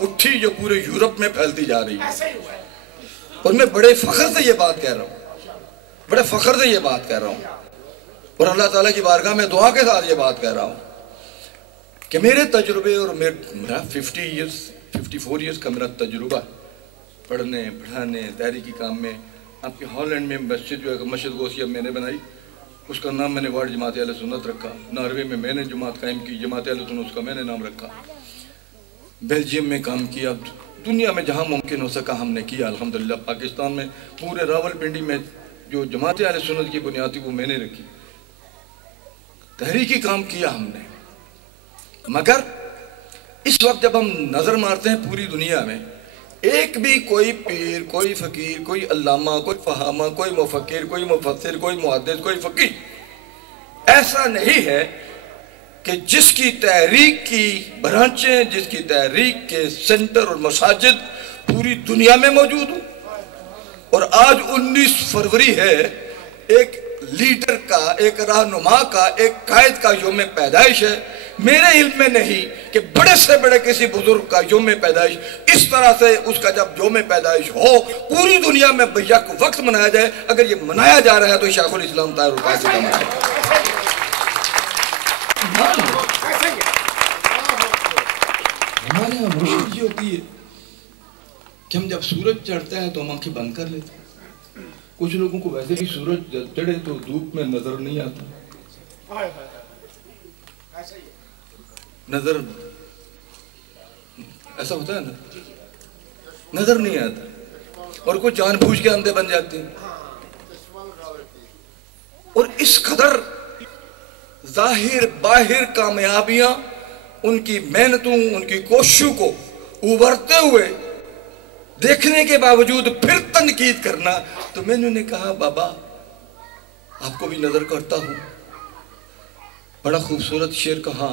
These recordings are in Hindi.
उठी जो पूरे यूरोप में फैलती जा रही है। और मैं बड़े फख्र से ये बात कह रहा हूँ, बड़े फख्र से ये बात कह रहा हूँ, और अल्लाह ताला की बारगाह में दुआ के साथ ये बात कह रहा हूँ कि मेरे तजुर्बे और मेरा 54 ईयर्स का मेरा तजुर्बा पढ़ने पढ़ाने तहरीकी काम में। आपके हॉलैंड में मस्जिद जो है मस्जिद गौसिया मैंने बनाई, उसका नाम मैंने वर्ल्ड जमात अहले सुन्नत रखा। नॉर्वे में मैंने जमात कायम की, जमात अहले सुन्नत, उसका मैंने नाम रखा। बेल्जियम में काम किया, दुनिया में जहाँ मुमकिन हो सका हमने किया अल्हम्दुलिल्लाह। पाकिस्तान में पूरे रावलपिंडी में जो जमात अहले सुन्नत की बुनियाद थी वो मैंने रखी, तहरीकी काम किया हमने। मगर इस वक्त जब हम नजर मारते हैं पूरी दुनिया में, एक भी कोई पीर, कोई फकीर, कोई अल्लामा, कोई फहामा, कोई मुफक्किर, कोई मुफस्सिर, कोई मुहद्दिस, कोई फकीह ऐसा नहीं है कि जिसकी तहरीक की ब्रांचें, जिसकी तहरीक के सेंटर और मसाजिद पूरी दुनिया में मौजूद हो। और आज 19 फरवरी है, एक लीडर का, एक रहनुमा का, एक कायद का यौम पैदाइश है। मेरे इल्म में नहीं कि बड़े से बड़े किसी बुजुर्ग का यौम पैदाइश इस तरह से उसका जब यौम पैदाइश हो पूरी दुनिया में बेशक वक्त मनाया जाए। अगर ये मनाया जा रहा है तो शेखुल इस्लाम ताहिरुल कायद का मनाया। हमारे यहाँ मुश्किल ये होती है कि हम जब सूरज चढ़ता है तो हम आंखें बंद कर लेते हैं। कुछ लोगों को वैसे भी सूरज चढ़े तो धूप में नजर नहीं आता, नजर ऐसा होता है ना, नजर नहीं आता, और कुछ जानबूझ के अंधे बन जाते हैं। और इस कदर जाहिर बाहिर कामयाबियां, उनकी मेहनतों, उनकी कोशिशों को उभरते हुए देखने के बावजूद फिर तनकीद करना। तो मैंने उन्हें कहा, बाबा आपको भी नजर करता हूं। बड़ा खूबसूरत शेर कहा,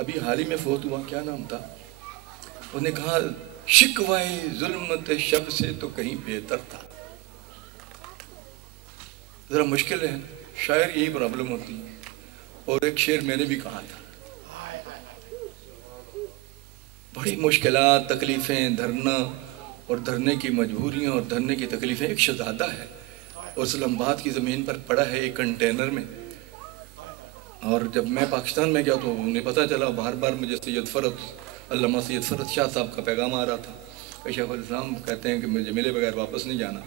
अभी हाल ही में फोत हुआ, क्या नाम था? उन्हें कहा, शिकवाए जुल्मत शब से तो कहीं बेहतर था। जरा मुश्किल है, शायर यही प्रॉब्लम होती है। और एक शेर मैंने भी कहा था, बड़ी मुश्किलात, तकलीफें, धरना और धरने की मजबूरियां और धरने की तकलीफें। एक शहजादा है और इस्लामाबाद की ज़मीन पर पड़ा है एक कंटेनर में। और जब मैं पाकिस्तान में गया तो उन्हें पता चला, बार बार मुझे सैयद फ़रत, अल्लामा सैयद फ़रत शाह साहब का पैगाम आ रहा था। शेखुल इस्लाम कहते हैं कि मुझे मिले बगैर वापस नहीं जाना।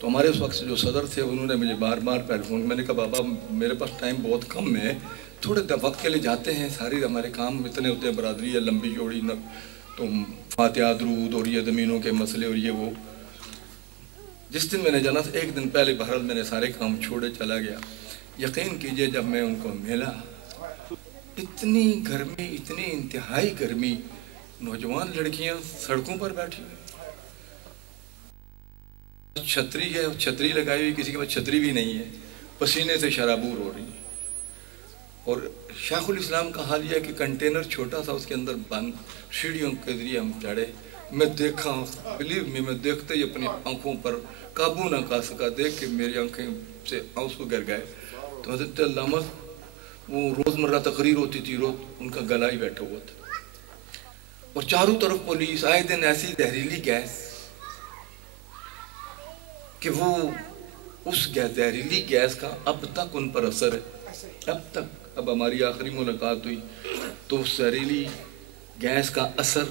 तो हमारे उस वक्त जो सदर थे उन्होंने मुझे बार बार टेलीफोन, मैंने कहा बाबा मेरे पास टाइम बहुत कम है, थोड़े वक्त के लिए जाते हैं, सारी हमारे काम इतने होते हैं, बरादरी है लंबी चौड़ी न, तो फातिहा दरूद और ये ज़मीनों के मसले और ये वो। जिस दिन मैंने जाना था एक दिन पहले बहरहाल मैंने सारे काम छोड़े चला गया। यकीन कीजिए जब मैं उनको मिला, इतनी गर्मी, इतनी इंतहाई गर्मी, नौजवान लड़कियां सड़कों पर बैठी हुई, छतरी है, छतरी लगाई हुई, किसी के पास छतरी भी नहीं है, पसीने से शराबूर हो रही है। और शेखुल इस्लाम का हाल यह कि कंटेनर छोटा सा, उसके अंदर बंद, सीढ़ियों के जरिए हम चढ़े। मैं देखा, बिलीव मी, मैं देखते ही अपनी आंखों पर काबू ना कर सका, देख के मेरी आंखें से आंसू गिर गए। तो हज़रत अल्लामा, वो रोज़मर्रा तकरीर होती थी, रोज उनका गला ही बैठा हुआ था और चारों तरफ पुलिस, आए दिन ऐसी जहरीली गैस कि वो उस जहरीली गैस का अब तक उन पर असर है। अब तक, अब हमारी आखिरी मुलाकात हुई तो उस जहरीली गैस का असर,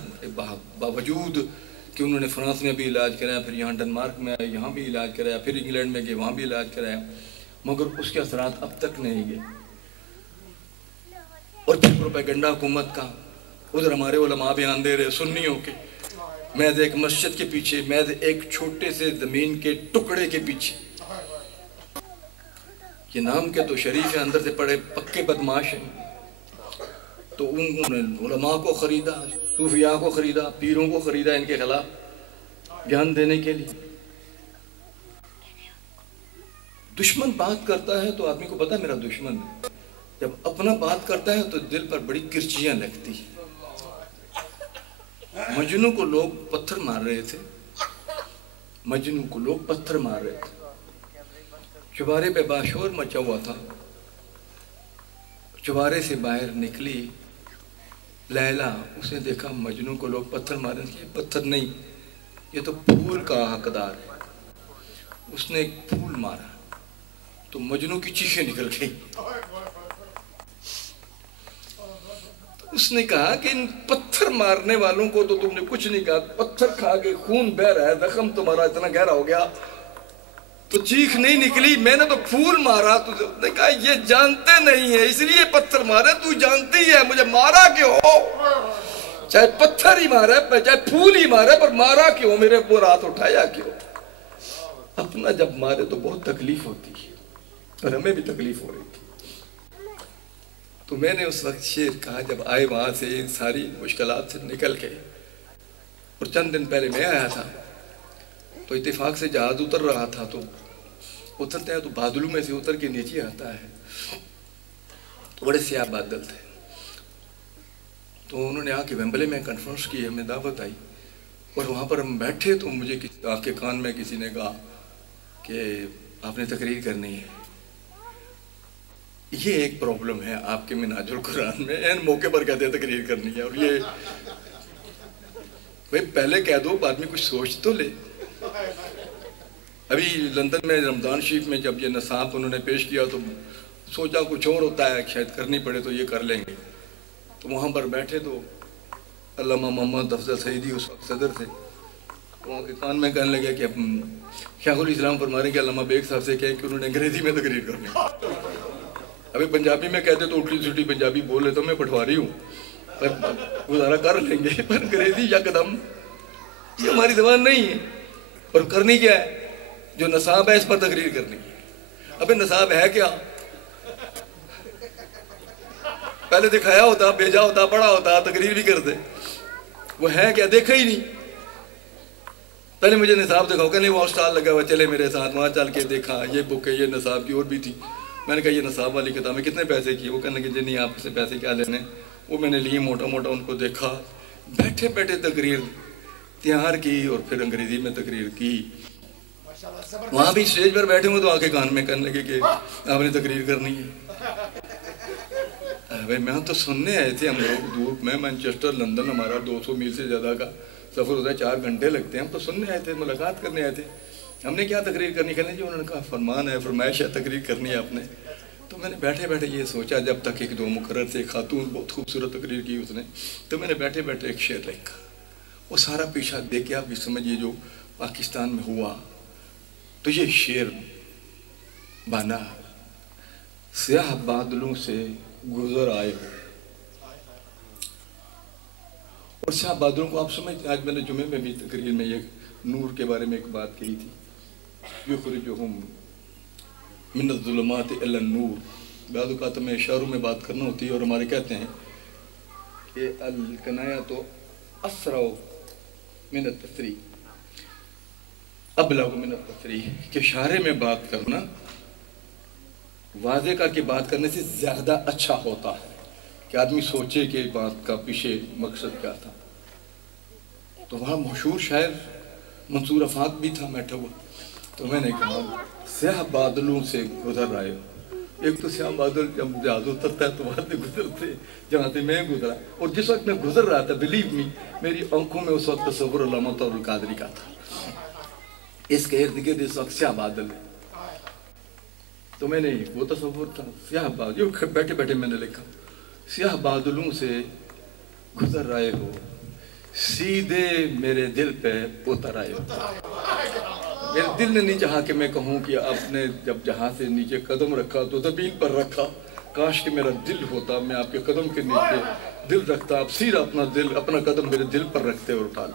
बावजूद कि उन्होंने फ्रांस में भी इलाज कराया, फिर यहाँ डेनमार्क में आए, यहाँ भी इलाज कराया, फिर इंग्लैंड में गए, वहाँ भी इलाज कराया, मगर उसके असरात अब तक नहीं गए। और फिर प्रोपेगेंडा हुकूमत का, उधर हमारे उलमा बयान दे रहे सुन्नियों के, महज एक मस्जिद के पीछे, महज एक छोटे से ज़मीन के टुकड़े के पीछे, ये नाम के तो शरीफ है, अंदर से पड़े पक्के बदमाश हैं। तो उन्होंने उलमा को ख़रीदा, सूफिया को ख़रीदा, पीरों को ख़रीदा इनके खिलाफ ज्ञान देने के लिए। दुश्मन बात करता है तो आदमी को पता है मेरा दुश्मन है, जब अपना बात करता है तो दिल पर बड़ी किरचियाँ लगती है। मजनू को लोग पत्थर मार रहे थे, मजनू को लोग पत्थर मार रहे थे, चुबारे पे बाशोर मचा हुआ था। चुबारे से बाहर निकली लैला, उसने देखा मजनू को लोग पत्थर मारे, ये पत्थर नहीं, ये तो फूल का हकदार है। उसने एक फूल मारा तो मजनू की चीखें निकल गई। उसने कहा कि इन पत्थर मारने वालों को तो तुमने कुछ नहीं कहा, पत्थर खा के खून बह रहा है, जख्म तुम्हारा इतना गहरा हो गया तो चीख नहीं निकली, मैंने तो फूल मारा। तो उसने कहा ये जानते नहीं है इसलिए पत्थर मारे, तू जानती है मुझे मारा क्यों? चाहे पत्थर ही मारे चाहे फूल ही मारे, पर मारा क्यों, मेरे ऊपर हाथ उठाया क्यों? अपना जब मारे तो बहुत तकलीफ होती है, और हमें भी तकलीफ हो रही थी। तो मैंने उस वक्त शेर कहा, जब आए वहां से सारी मुश्किलात से निकल के, और चंद दिन पहले मैं आया था तो इत्तेफाक से जहाज उतर रहा था, तो उतरते हैं तो बादलों में से उतर के नीचे आता है तो बड़े स्याह बादल थे। तो उन्होंने आके वेम्बले में कॉन्फ्रेंस की, हमें दावत आई, और वहाँ पर हम बैठे तो मुझे आपके कान में किसी ने कहा कि आपने तकरीर करनी है। ये एक प्रॉब्लम है आपके मिनाजुल कुरान में, एन मौके पर कहते हैं तकरीर करनी है, और ये भाई पहले कह दो, बाद में कुछ सोच तो ले। अभी लंदन में रमज़ान शरीफ में जब ये नसाब उन्होंने पेश किया तो सोचा कुछ और होता है, शायद करनी पड़े तो ये कर लेंगे। तो वहाँ पर बैठे तो अल्लामा मोहम्मद अफजल सईदी उस वक्त सदर थे, तो उनके कान में कहने लगे कि शेखुल इस्लाम फरमा रहे कि अल्लामा बेग साहब से कहें कि उन्होंने अंग्रेजी में तकरीर करनी। अभी पंजाबी में कहते तो उल्टी सुल्टी पंजाबी बोले तो मैं पटवारी हूँ, पर गुजारा कर लेंगे, पर अंग्रेजी यकदम ये हमारी जबान नहीं है। और करनी क्या है, जो नसाब है इस पर तकरीर करनी है। अबे नसाब है क्या? पहले दिखाया होता, भेजा होता, पढ़ा होता, तकरीर भी करते। वो है क्या? देखा ही नहीं। पहले मुझे निसाब दिखाओ, कहने वो स्टॉल लगा हुआ, चले मेरे साथ, वहाँ चल के देखा, ये बुक है, ये निसाब की और भी थी। मैंने कहा ये निसाब वाली किताब में कितने पैसे की? वो कहने लगे जी नहीं आपसे पैसे क्या लेने। वो मैंने लिए, मोटा मोटा उनको देखा, बैठे बैठे तकरीर तैयार की, और फिर अंग्रेजी में तकरीर की। वहाँ भी स्टेज पर बैठे हुए तो आके कान में कहने लगे कि आपने तकरीर करनी है। भाई मैं तो सुनने आए थे, हम लोग धूप में, मैनचेस्टर लंदन हमारा 200 मील से ज़्यादा का सफ़र होता है, 4 घंटे लगते हैं। हम तो सुनने आए थे, मुलाकात करने आए थे, हमने क्या तकरीर करनी? कहने जी उन्होंने कहा फरमान है, फरमाइश है, तकरीर करनी है आपने। तो मैंने बैठे बैठे ये सोचा, जब तक एक दो मुकर्रर से खातून बहुत खूबसूरत तकरीर की उसने, तो मैंने बैठे बैठे एक शेर लिखा। वो सारा पीछा देख के आप भी समझिए जो पाकिस्तान में हुआ। तो ये शेर बना, स्याह बादलों से गुजर आए हो। और स्याह बादलों को आप समझते, आज मैंने जुमे में भी तकरीर में ये नूर के बारे में एक बात कही थी, युखरिजुहुम मिनज़्ज़ुलुमाति इला नूर। बाद औक़ात में इशारों में बात करना होती है, और हमारे कहते हैं कि अल कनाया तो असराउ मिन तसरीह, अबलगु मिन तसरीह, कि इशारे में बात करना वाज़े करके बात करने से ज़्यादा अच्छा होता है कि आदमी सोचे कि बात का पीछे मकसद क्या था। तो वहाँ मशहूर शायर मंसूर आफाक भी था बैठा हुआ। तो मैंने कहा स्याह बादलों से गुजर आए हो। एक तो स्याह बादल जब जहाज उतरता है तो वहाँ से गुजरते, जहाँ से मैं गुजरा, और जिस वक्त मैं गुजर रहा था, बिलीव मी, मेरी आंखों में उस वक्त तसव्वुर अल्लामा तौल कादरी का था। इसके इर्द गिर्द इस वक्त स्याह बादल है। तो मैंने वो तसव्वुर था, स्याह बादल, बैठे बैठे मैंने लिखा, स्याह बादलों से गुजर आए हो, सीधे मेरे दिल पे उतर आए हो। मेरे दिल ने नहीं चाहा कि मैं कहूँ कि आपने जब जहाँ से नीचे कदम रखा तो ज़मीन पर रखा, काश कि मेरा दिल होता, मैं आपके कदम के नीचे दिल रखता, आप सीधा अपना दिल, अपना कदम मेरे दिल पर रखते और उठा,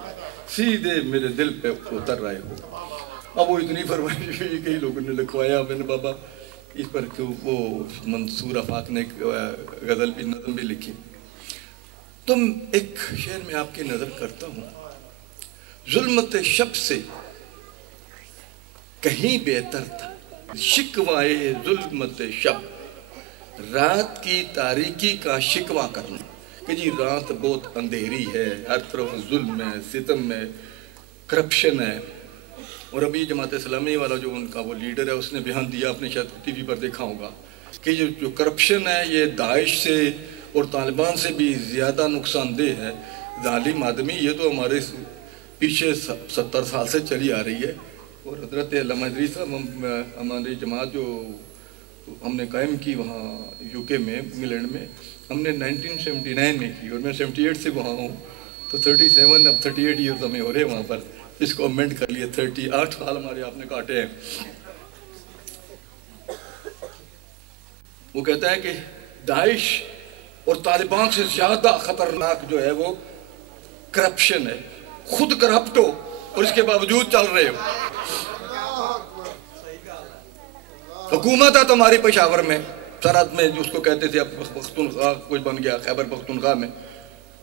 सीधे मेरे दिल पे उतर रहे हो। अब वो इतनी फरमाइश हुई, कई लोगों ने लिखवाया, मैंने बाबा इस पर क्यों, वो मंसूर आफाक ने गज़ल भी, नज़म भी लिखी। तुम एक शेर में आपकी नज़र करता हूँ, जुल्मत शब से कहीं बेहतर था शिकवाए जुल्मत शब, रात की तारीकी का शिकवा करना कि जी रात बहुत अंधेरी है, हर तरफ जुल्म है, सितम है, करप्शन है। और अभी जमात इस्लामी वाला जो उनका वो लीडर है, उसने बयान दिया, आपने शायद टीवी पर देखा होगा कि जो करप्शन है ये दाइश से और तालिबान से भी ज़्यादा नुकसानदेह है जालिम आदमी। ये तो हमारे पीछे 70 साल से चली आ रही है। और हज़रत अल्लामा इदरीस साहब हमारी जमात जो हमने कायम की वहाँ यूके में, इंग्लैंड में, हमने 1979 में की और मैं 78 से वहाँ हूँ। तो 37 अब 38 ईयर्स हमें हो रहे हैं वहाँ पर। इसको अमेंड कर लिए, 38 साल हमारे आपने काटे हैं। वो कहता है कि दाइश और तालिबान से ज़्यादा ख़तरनाक जो है वो करप्शन है। खुद करप्ट हो और इसके बावजूद चल रहे हो। हुकूमत है तुम्हारी पेशावर में, सरहद में, जो उसको कहते थे, अब पख्तूनख्वा कुछ बन गया खैबर पख्तूनख्वा में।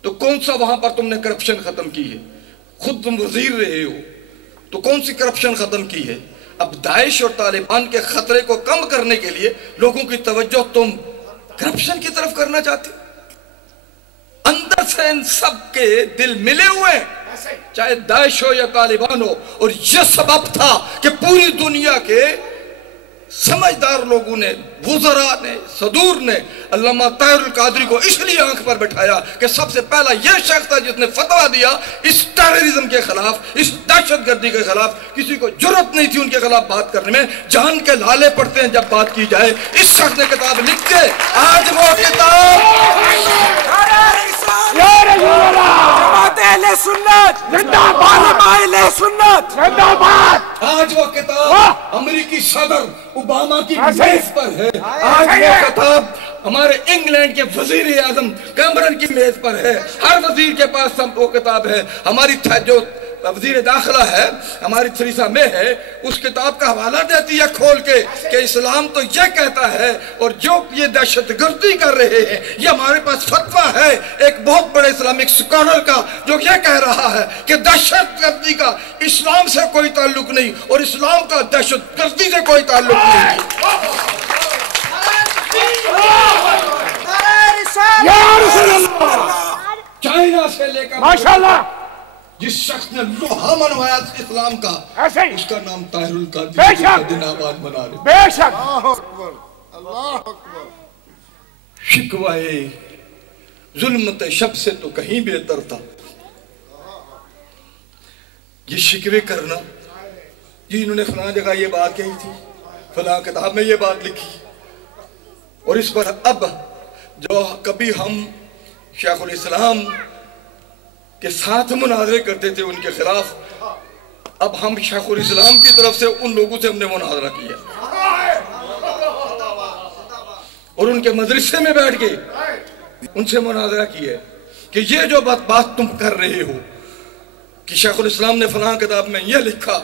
तो कौन सा वहां पर तुमने करप्शन खत्म की है? खुद तुम वजीर रहे हो तो कौन सी करप्शन खत्म की है? अब दाइश और तालिबान के खतरे को कम करने के लिए लोगों की तवज्जो तुम करप्शन की तरफ करना चाहते हो। अंदर से इन सब के दिल मिले हुए हैं, चाहे दाइश हो या तालिबान हो। और यह सबब था कि पूरी दुनिया के समझदार लोगों ने, वुज़रा ने, सदूर ने अल्लामा ताहिरुल कादरी को इसलिए आंख पर बैठाया कि सबसे पहला यह शख्स था जिसने फतवा दिया इस टेररिज्म के खिलाफ, इस दहशतगर्दी के खिलाफ। किसी को जुर्रत नहीं थी उनके खिलाफ बात करने में। जान के लाले पड़ते हैं जब बात की जाए। इस शख्स ने किताब लिख के आज वो किताब आज वो किताब अमेरिकी सदर ओबामा की मेज पर है। आज वो किताब हमारे इंग्लैंड के वजीर आजम कैमरन की मेज पर है। हर वजीर के पास सब वो किताब है। हमारी जो वजीर दाखिला है हमारी थरीसा में है, उस किताब का हवाला देती है खोल के कि इस्लाम तो यह कहता है और जो ये दहशतगर्दी कर रहे हैं, ये हमारे पास फतवा है एक बहुत बड़े इस्लामिक स्कॉलर का जो यह कह रहा है कि दहशतगर्दी का इस्लाम से कोई ताल्लुक नहीं और इस्लाम का दहशतगर्दी से कोई ताल्लुक नहीं। चाइना से लेकर माशाअल्लाह जिस शख्स ने लोहा मनवाया इस्लाम का, उसका नाम ताहिरुल कादरी दिन आबाद मना रहे। बेशक अल्लाह अकबर। शिकवाए जुल्मत शब से तो कहीं बेहतर था। ये शिकवे करना, जी इन्होंने फलां जगह ये बात कही थी, फलां किताब में ये बात लिखी, और इस पर अब जो कभी हम शेखुल इस्लाम के साथ मुनाजरे करते थे उनके खिलाफ, अब हम शेखुल इस्लाम की तरफ से उन लोगों से हमने मुनाजरा किया और उनके मदरसे में बैठ के उनसे मुनाजरा किया कि ये जो बात तुम कर रहे हो कि शेखुल इस्लाम ने फलां किताब में यह लिखा,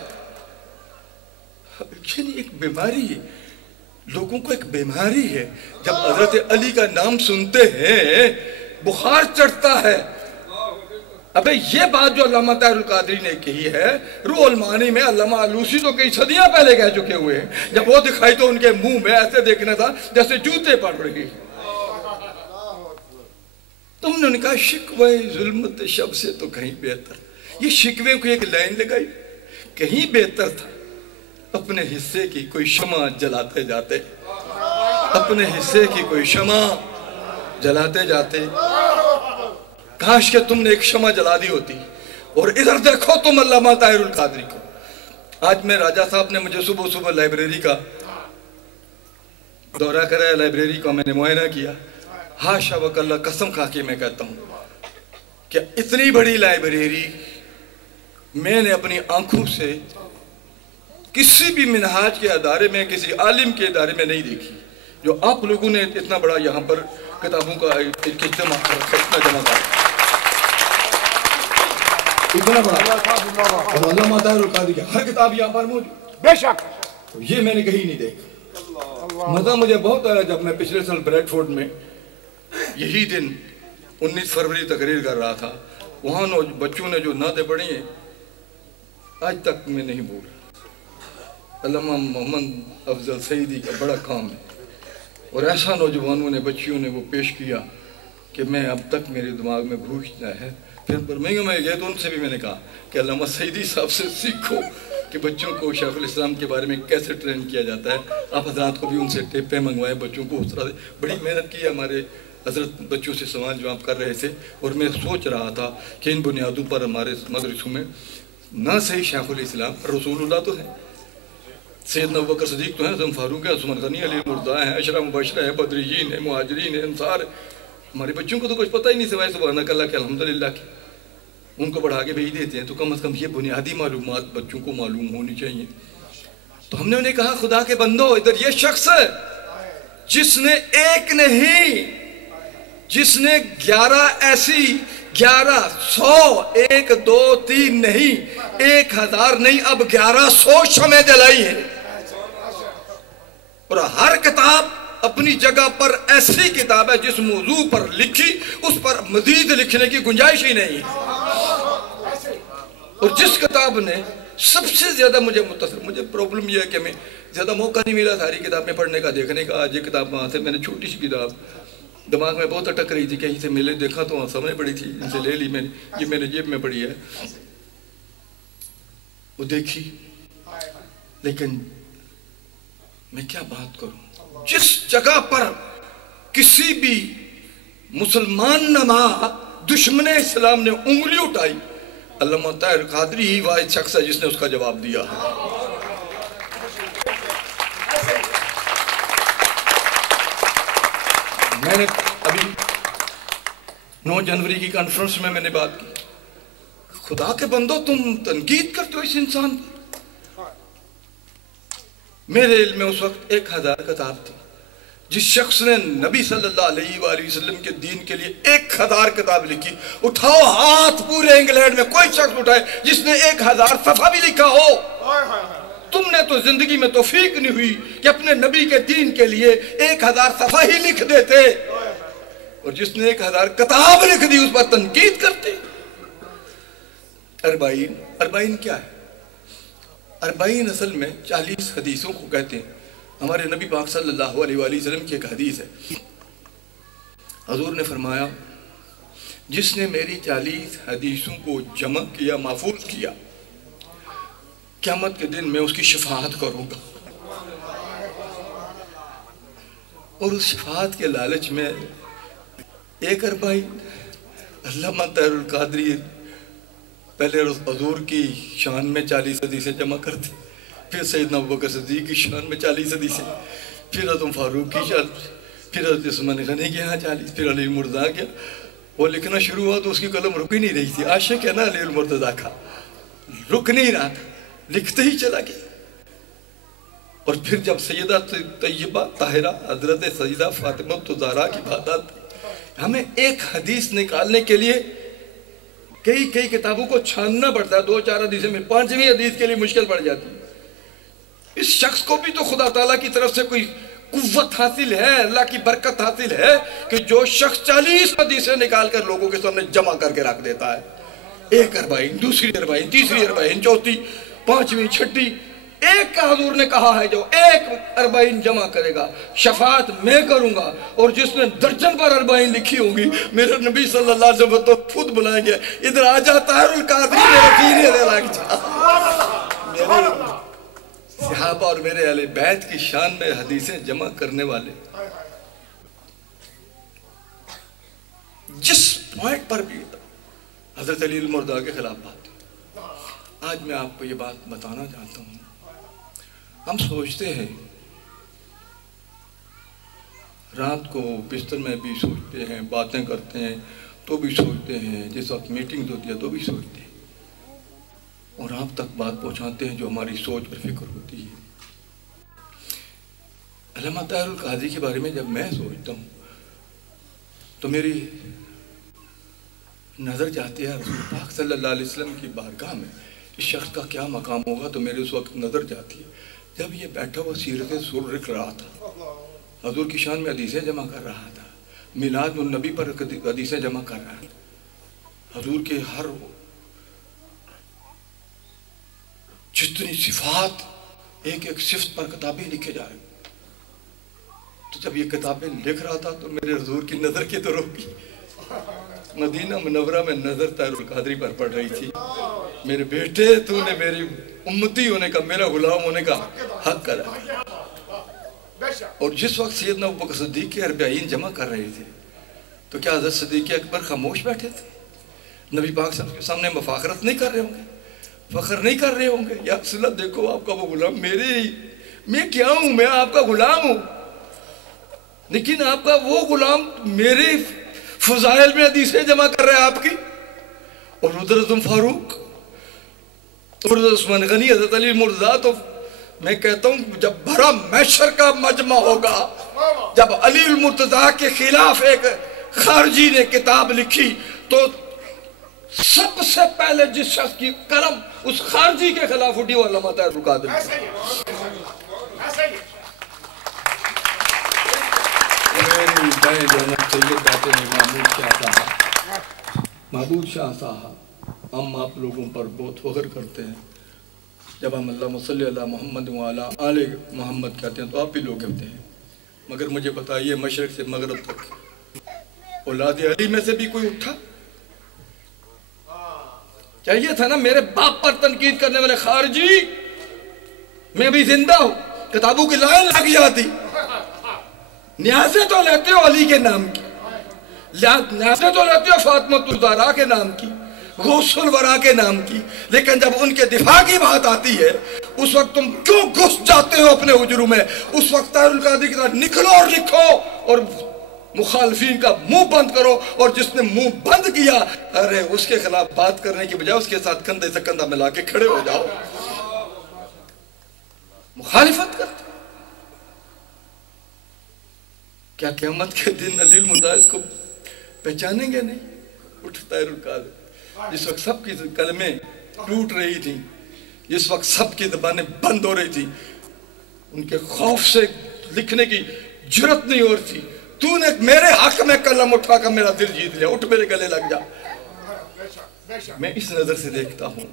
ये एक बीमारी है, लोगों को एक बीमारी है। जब हजरत अली का नाम सुनते हैं बुखार चढ़ता है। अबे ये बात जो अल्लामा ताहिरुल कादरी ने कही है रूहुल मानी में, अल्लामा आलूसी तो कई सदियां पहले कह चुके हुए हैं। जब वो दिखाई तो उनके मुंह में ऐसे देखना था जैसे जूते पड़ रही। तुमने कहा शिकवे जुल्मत शब से तो कहीं बेहतर। ये शिकवे को एक लाइन लगाई, कहीं बेहतर था अपने हिस्से की कोई शमा जलाते जाते, अपने हिस्से की कोई शमा जलाते जाते। काश के तुमने एक शमा जला दी होती। और इधर देखो तुम अल्लामा ताहिरुल कादरी को। आज मैं राजा साहब ने मुझे सुबह सुबह लाइब्रेरी का दौरा कराया, लाइब्रेरी का मैंने मुआयना किया। हाशा वकल्ला, कसम खा के मैं कहता हूँ कि इतनी बड़ी लाइब्रेरी मैंने अपनी आंखों से किसी भी मिनहाज के अदारे में, किसी आलिम के अदारे में नहीं देखी, जो आप लोगों ने इतना बड़ा यहाँ पर किताबों का इज्तिमा इतना जमा कर इतना बड़ा। और अल्लामा ताहिरुल कादरी की हर किताब यहाँ पर मौजूद। बेशक तो ये मैंने कहीं नहीं देखा। मजा मुझे बहुत आया जब मैं पिछले साल ब्रैडफोर्ड में यही दिन 19 फरवरी तकरीर कर रहा था। वहाँ बच्चों ने जो नाते पढ़ी हैं आज तक मैं नहीं भूल। अल्लामा मोहम्मद अफजल सईदी का बड़ा काम है और ऐसा नौजवानों ने, बच्चियों ने वो पेश किया कि मैं अब तक मेरे दिमाग में भूखना है। फिर मैं गया तो उनसे भी मैंने कहा कि अल्लामा सईदी साहब से सीखो कि बच्चों को शेखुल इस्लाम के बारे में कैसे ट्रेन किया जाता है। आप हजरात को भी उनसे टेपें मंगवाएं, बच्चों को उस तरह से। बड़ी मेहनत की है हमारे हज़रत बच्चों से सवाल जवाब कर रहे थे और मैं सोच रहा था कि इन बुनियादों पर हमारे मदरसों में ना सही शेखुल इस्लाम रसूलुल्लाह तो है, सैयदना अबू बकर सिद्दीक़ तो हैं, हज़रत फ़ारूक है, उस्मान गनी, अली मुर्दा हैं, अशरा मुबशरा है, बदरीन है, मुहाजिरीन है, अंसार। हमारे बच्चों को तो कुछ पता ही नहीं सिवाय सुभान अल्लाह के अल्हम्दुलिल्लाह के। उनको बढ़ा के भेज देते हैं, तो कम से कम ये बुनियादी मालूमात बच्चों को मालूम होनी चाहिए। तो हमने उन्हें कहा, खुदा के बंदो, इधर ये शख्स है जिसने एक नहीं, जिसने 11 ऐसी 1100 1 2 3 नहीं 1000 नहीं अब 1100 शमें जलाई है, और हर किताब अपनी जगह पर ऐसी किताब है जिस मौजू पर लिखी उस पर मजीद लिखने की गुंजाइश ही नहीं है। और जिस किताब ने सबसे ज्यादा मुझे प्रॉब्लम यह है कि मैं ज्यादा मौका नहीं मिला सारी किताबें पढ़ने का, देखने का। आज ये किताब वहां से मैंने छोटी सी किताब दिमाग में बहुत अटक रही थी, कहीं से मिले, देखा तो वहां समझ पड़ी थी, इनसे ले ली मैंने, ये मैंने जेब में पड़ी है, वो देखी। लेकिन मैं क्या बात करूं, जिस जगह पर किसी भी मुसलमान नमा दुश्मन इस्लाम ने उंगली उठाई, अल्लामा ताहिर कादरी ही वाहिद शख्स है जिसने उसका जवाब दिया है। मैंने अभी 9 जनवरी की कॉन्फ्रेंस में मैंने बात की, खुदा के बंदो तुम तनकीद करते हो इस इंसान पर। मेरे इल्म में उस वक्त 1000 किताब थी। जिस शख्स ने नबी सल्लल्लाहु अलैहि वसल्लम के दीन के लिए 1000 किताब लिखी, उठाओ हाथ पूरे इंग्लैंड में कोई शख्स उठाए जिसने 1000 सफा भी लिखा हो। तुमने तो जिंदगी में तौफीक नहीं हुई कि अपने नबी के दीन के लिए 1000 सफा ही लिख देते, और जिसने 1000 किताब लिख दी उस पर तनकीद करते। अरबाइन क्या है? अरबाइन असल में 40 हदीसों को कहते हैं। हमारे नबी पाक सल्लल्लाहु अलैहि वसल्लम की एक हदीस है, हजूर ने फरमाया, जिसने मेरी 40 हदीसों को जमा किया, महफूज किया, क़यामत के दिन मैं उसकी शफाअत करूंगा। और उस शफाअत के लालच में एक अरबाइन अल्लामा ताहिरुल कादरी पहले हजूर की शान में 40 हदीसें जमा करते, फिर सैयदना अबू बकर सिद्दीक़ की शान में 40 हदीसें, फिर हज़रत फारूक की शान, फिर हज़रत उस्मान गनी के यहाँ 40, फिर अली मुर्तज़ा के। वो लिखना शुरू हुआ तो उसकी कलम रुक ही नहीं रही थी। आशिक है ना अली मुर्तज़ा का, रुक नहीं रहा था, लिखते ही चला गया। और फिर जब सैयदा तैयबा ताहिरा हजरत सैयदा फातिमा ज़हरा की बात आती, हमें एक हदीस निकालने के लिए कई किताबों को छानना पड़ता है। 2-4 हदीसें में 5वीं हदीस के लिए मुश्किल पड़ जाती है। इस शख्स को भी तो खुदा ताला की तरफ से कोई कुव्वत हासिल है, अल्लाह की बरकत हासिल है कि जो शख्स 40 हदीसें निकाल कर लोगों के सामने जमा करके रख देता है। एक अरबाइन, दूसरी अरबाइन, तीसरी अरबाइन, चौथी, 5वीं, 6ठी, एक का हजूर ने कहा है जो एक अरबाइन जमा करेगा शफात मैं करूंगा। और जिसने दर्जन पर अरबाइन लिखी होगी, मेरे नबी सल्लल्लाहु अलैहि वसल्लम तो खुद बुलाएंगे, इधर आ जा ताहिरुल कादरी, मेरे सीने से लग जा। मेरे सहाबा और मेरे अहले बैत की शान में हदीसें जमा करने वाले जिस पॉइंट पर भी हजरत अली मुर्तज़ा के खिलाफ बात। आज मैं आपको ये बात बताना चाहता हूँ, हम सोचते हैं, रात को बिस्तर में भी सोचते हैं, बातें करते हैं तो भी सोचते हैं, जिस वक्त मीटिंग होती है तो भी सोचते हैं, और आप तक बात पहुंचाते हैं जो हमारी सोच और फिक्र होती है। अल्लामा ताहिरुल कादरी के बारे में जब मैं सोचता हूँ तो मेरी नज़र जाती है रसूल पाक सल्लल्लाहु अलैहि वसल्लम की बारगाह में इस शख्स का क्या मकाम होगा, तो मेरे उस वक्त नज़र जाती है जब ये बैठा हुआ सीरत सुर लिख रहा था, हजूर की शान में हदीसें जमा कर रहा था, मिलाद उन नबी पर हदीसें जमा कर रहा था, हजूर के हर जितनी सिफात एक सिफ्त पर किताबें लिखे जा रही। तो जब ये किताबें लिख रहा था तो मेरे हजूर की नज़र की तरफ की मदीना मुनव्वरा में नज़र ताहिरुल कादरी पर पड़ रही थी। मेरे बेटे, तूने मेरी उम्मती होने का, मेरा गुलाम होने का हक करा। और जिस वक्त सैयदना अबू बकर सिद्दीक़ के अरबाइन जमा कर रहे थे, तो क्या हज़रत सिद्दीक़ अकबर खामोश बैठे थे? नबी पाक साहब के सामने मुफाखरत नहीं कर रहे होंगे, फख्र नहीं कर रहे होंगे, या रसूलल्लाह देखो आपका वो गुलाम मेरे ही, मैं क्या हूँ, मैं आपका गुलाम हूँ, लेकिन आपका वो गुलाम मेरे फजाइल में हदीसें जमा कर रहा है आपकी। और उधर तुम फारूक, उधर उस्मान गनी, हज़रत अली मुर्तज़ा, तो मैं कहता हूँ जब भरा मैशर का मजमा होगा, जब अली मुर्तज़ा के खिलाफ एक खारजी ने किताब लिखी, तो सबसे पहले जिस शख्स की कलम उस खारजी के खिलाफ उठी वो अल्लामा ताहिरुल कादरी। महबूब शाह साहब, हम आप लोगों पर बहुत फख्र करते हैं। जब हम अल्लाहुम्मा सल्ली अला मोहम्मद व अला आले मोहम्मद कहते हैं तो आप भी लोग कहते हैं, मगर मुझे बताइए मशरक़ से मगरब तक औलाद अली में से भी कोई उठा? चाहिए था ना मेरे बाप पर तनकीद करने वाले खारजी, मैं भी जिंदा हूं, किताबों की लाइन लग जाती। न्याज़ें तो लेते हो अली के नाम की, न्याज़ें तो लेते हो फातिमा ज़हरा के नाम की, गौसुल वरा के नाम की, लेकिन जब उनके दिफा की बात आती है उस वक्त तुम क्यों घुस जाते हो अपने हुजूर में? उस वक्त ताहिरुल कादरी की तरह निकलो और लिखो और मुखालफीन का मुंह बंद करो, और जिसने मुंह बंद किया, अरे उसके खिलाफ बात करने की बजाय उसके साथ कंधे से कंधा मिला के खड़े हो जाओ। मुखालिफत करते क्या क़यामत के दिन अली मुर्तज़ा को पहचानेंगे नहीं? उठ ताहिरुल कादरी, जिस वक्त सबकी कलमें टूट रही थी, जिस वक्त सबकी ज़बानें बंद हो रही थी, उनके खौफ से लिखने की जुर्रत नहीं हो रही थी, तूने मेरे हक में कलम उठाकर मेरा दिल जीत लिया, उठ मेरे गले लग जा। मैं इस नजर से देखता हूँ।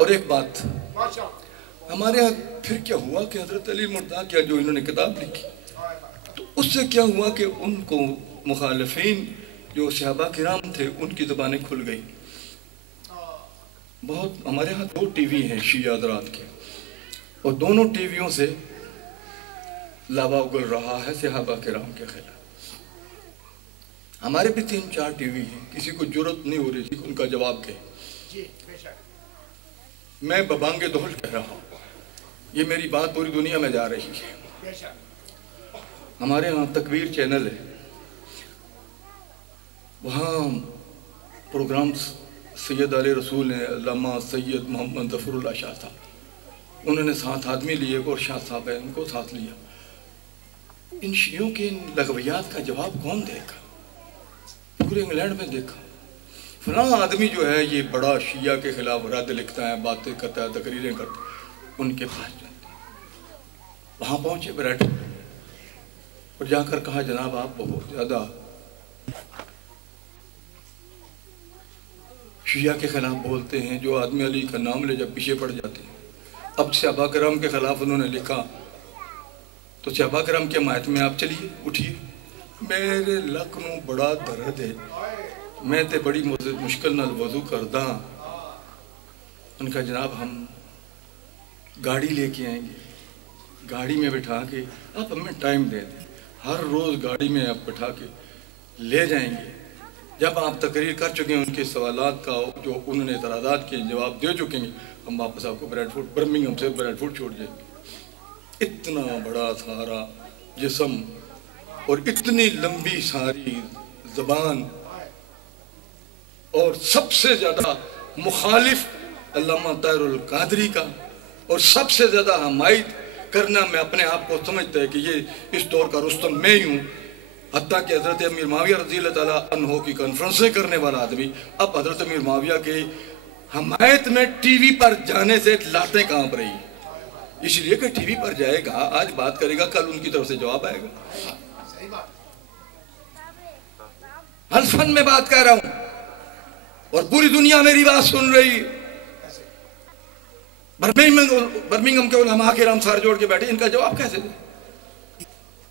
और एक बात, हमारे यहाँ फिर क्या हुआ कि हजरत अली मुर्तज़ा क्या जो इन्होंने किताब लिखी, तो उससे क्या हुआ कि उनको मुखालिफीन जो सहाबा किराम थे उनकी ज़बानें खुल गई। बहुत हमारे यहाँ 2 टीवी हैं शिया हज़रात के, और दोनों टीवियों से लावा उगल रहा है सहाबा किराम के खिलाफ। हमारे भी 3-4 टीवी हैं, किसी को जरूरत नहीं हो रही थी उनका जवाब कहे। मैं बबांगे दोहल कह रहा हूँ, ये मेरी बात पूरी दुनिया में जा रही है। हमारे यहाँ तकबीर चैनल है, वहाँ प्रोग्राम सैयद आले रसूल ने अल्लामा सैयद मोहम्मद ज़फ़रुल्लाह शाह साहब, उन्होंने 7 आदमी लिए और शाह साहब है उनको साथ लिया। इन शियों के इन लगवियात का जवाब कौन देगा? पूरे इंग्लैंड में देखा, फलां आदमी जो है ये बड़ा शिया के खिलाफ रद्द लिखता है, बातें करता है, तकरीरें करता है, उनके पास जाते, वहाँ पहुँचे बैठे और जाकर कहा जनाब आप बहुत ज़्यादा शिया के खिलाफ बोलते हैं, जो आदमी अली का नाम ले जब पीछे पड़ जाते हैं। अब सहाबा किराम के खिलाफ उन्होंने लिखा, तो सहाबा किराम के मायत में आप चलिए उठिए, मेरे लक नूं बड़ा दर्द है, मैं तो बड़ी मुश्किल नाल वजू करदा। उनका जनाब हम गाड़ी लेके आएंगे, गाड़ी में बिठा के आप हमें टाइम दे दें, हर रोज़ गाड़ी में आप बिठा के ले जाएंगे। जब आप तकरीर कर चुके हैं उनके सवालात का जो उन्होंने एतराज़ात के जवाब दे चुके हैं, हम वापस आपको ब्रैडफोर्ड बर्मिंघम से ब्रैडफोर्ड छोड़ जाएंगे। इतना बड़ा सारा जिस्म और इतनी लंबी सारी ज़बान, और सबसे ज़्यादा मुखालिफ अल्लामा ताहिरुल कादरी का, और सबसे ज़्यादा हमायत करना मैं अपने आप को समझता है कि ये इस दौर का रुस्तम मैं ही हूँ। हत्ता कि हज़रत अमीर माविया रज़ी अल्लाह ताला अन्हो की कॉन्फ्रेंसें करने वाला आदमी अब हज़रत अमीर माविया के हमायत में टीवी पर जाने से लाटें कांप रही, इसलिए कि टीवी पर जाएगा, आज बात करेगा, कल उनकी तरफ से जवाब आएगा। हल्फन में बात कर रहा हूं और पूरी दुनिया मेरी बात सुन रही। बर्मिंघम के उलमा के राम सार जोड़ के बैठे, इनका जवाब कैसे दे?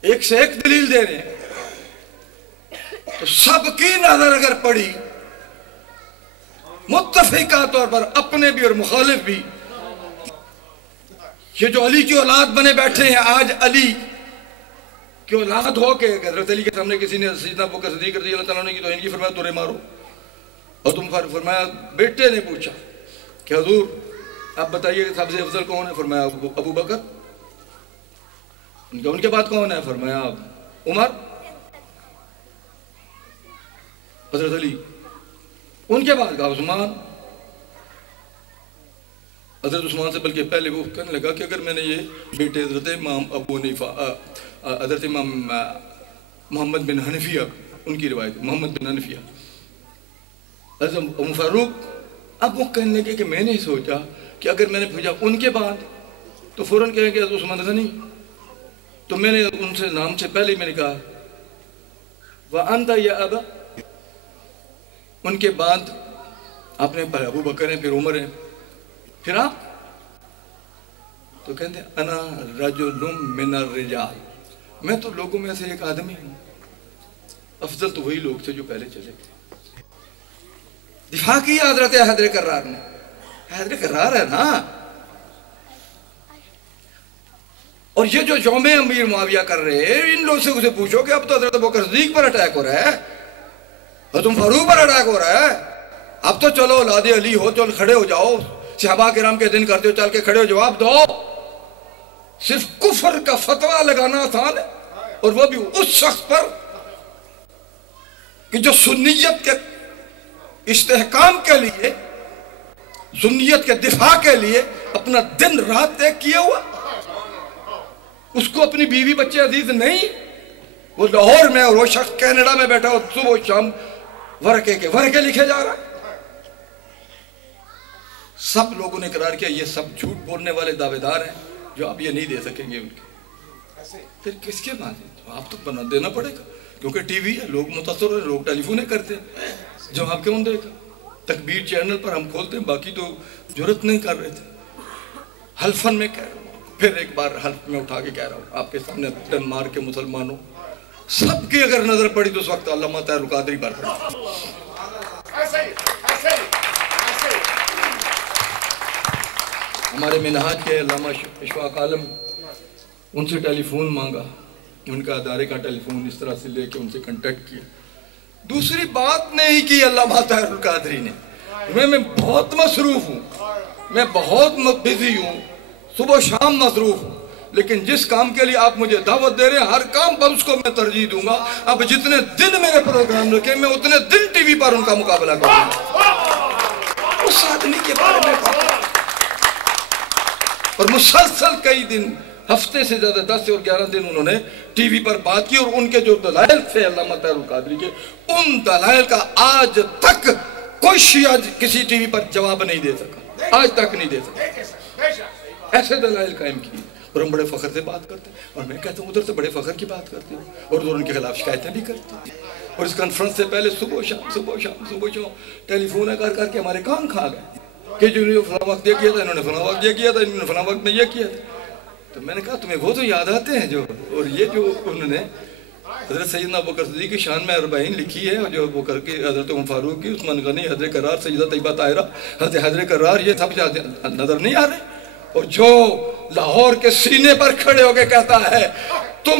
एक से एक दलील दे रहे हैं, तो सबकी नजर अगर पड़ी मुत्तफिका तौर पर, अपने भी और मुखालिफ भी, ये जो अली की औलाद बने बैठे हैं, आज अली कि औलाद हो के हज़रत अली के सामने किसी ने सैयदना अबू बकर सिद्दीक़ रज़ियल्लाहु तआला ने की तौहीन की, फरमाया तुरे मारो। और तुम फरमाया बेटे ने पूछा कि हुजूर आप बताइए सबसे अफजल कौन है? फरमाया अबू बकर। उनके बाद कौन है? फरमाया उमर, हज़रत अली। उनके बाद कहा उस्मान। हज़रत उस्मान से बल्कि पहले वो कहने लगा कि अगर मैंने ये बेटे हज़रत इमाम अबू हनीफा, हज़रत इमाम मोहम्मद बिन हनफिया, उनकी रिवायत मोहम्मद बिन हनफिया, हज़रत उमर फारूक, अब वो कहने लगे कि मैंने सोचा कि अगर मैंने पूछा उनके बाद तो फ़ौरन कहेंगे उस्मान गनी, तो मैंने उनसे नाम से पहले मैंने कहा वह अंता या अबा। उनके बाद आपने अबू बकर हैं, फिर उमर हैं, फिर आप। तो कहते अना रजुलुम मिनर रिजाल, मैं तो लोगों में से एक आदमी हूं। अफजल तो वही लोग थे जो पहले चले गए। दिफा की हजरत हैदर कर्रार ने, हैदर कर्रार है ना। और ये जो यौम अमीर मुआविया कर रहे हैं, इन लोगों से उसे पूछो कि अब तो हजरत अबू बकर सिद्दीक पर अटैक हो रहा है, तुम फारूक पर अटैक हो रहा है। अब तो चलो औलाद अली हो, चल खड़े हो जाओ, सहाबा किराम के दिन करते हो, चल के खड़े हो, जवाब दो। सिर्फ कुफर का फतवा लगाना आसान है, और वो भी उस शख्स पर कि जो सुन्नियत के इस्तेहकाम के लिए, सुन्नियत के दिफा के लिए अपना दिन रात तय किया हुआ। उसको अपनी बीवी बच्चे अजीज नहीं, वो लाहौर में और वो शख्स कनाडा में बैठा हो, सुबह शाम वर्के लिखे जा रहा है। सब लोगों ने करार किया ये सब झूठ बोलने वाले दावेदार हैं जो आप ये नहीं दे सकेंगे उनके। फिर किसके बाद जवाब तो बना देना पड़ेगा, क्योंकि टीवी है, लोग मुतासर है, लोग टेलीफोन करते हैं, जवाब क्यों देगा? तकबीर चैनल पर हम खोलते हैं, बाकी तो जुर्रत नहीं कर रहे थे। हल्फन में कह रहा हूँ, फिर एक बार हल्फ में उठा के कह रहा हूँ आपके सामने, टन मार के मुसलमानों, सबकी अगर नजर पड़ी तो उस वक्त अल्लामा ताहिरुल कादरी पर पड़ी। हमारे मिनहाज के अल्लामा इशफाक आलम, उनसे टेलीफोन मांगा, उनका अदारे का टेलीफोन इस तरह से लेके उनसे कांटेक्ट किया। दूसरी बात नहीं की अल्लामा ताहिरुल कादरी ने, मैं बहुत मसरूफ हूँ, मैं बहुत बिजी हूँ, सुबह शाम मसरूफ हूँ, लेकिन जिस काम के लिए आप मुझे दावत दे रहे हैं हर काम पर उसको मैं तरजीह दूंगा। अब जितने दिन मेरे प्रोग्राम रखे मैं उतने दिन टीवी पर उनका मुकाबला करूंगा। उस आदमी के बारे में बात, और मुसलसल कई दिन, हफ्ते से ज्यादा 10 और 11 दिन उन्होंने टीवी पर बात की, और उनके जो दलाइल थे अल्लामा ताहिरुल कादरी के, उन दलाइल का आज तक कोई शिया किसी टीवी पर जवाब नहीं दे सका, आज तक नहीं दे सका। ऐसे दलाइल कायम किए और हम बड़े फख्र से बात करते हैं, और मैं कहता हूँ उधर से बड़े फख्र की बात करते हो, और उधर उनके खिलाफ शिकायतें भी करते हैं। और इस कॉन्फ्रेंस से पहले सुबह शाम टेलीफोन कर करके हमारे कान खा गए कि जिन्होंने फला वक्त ये किया था, इन्होंने फला वक्त ये किया था, इन्होंने फला वक्त में ये किया था। तो मैंने कहा तुम्हें वो तो याद आते हैं जो, और ये जो उन्होंने हज़रत सैयदना अबू बकर सिद्दीक़ की शान में 40 लिखी है, और जो अबू बकर की, हज़रत उमर फारूक की, उस्मान गनी, हैदर कर्रार, सैयदा तैयबा ताहिरा, हज़रत हैदर कर्रार, ये सब नजर नहीं आ रहे। और जो लाहौर के सीने पर खड़े होके कहता है तुम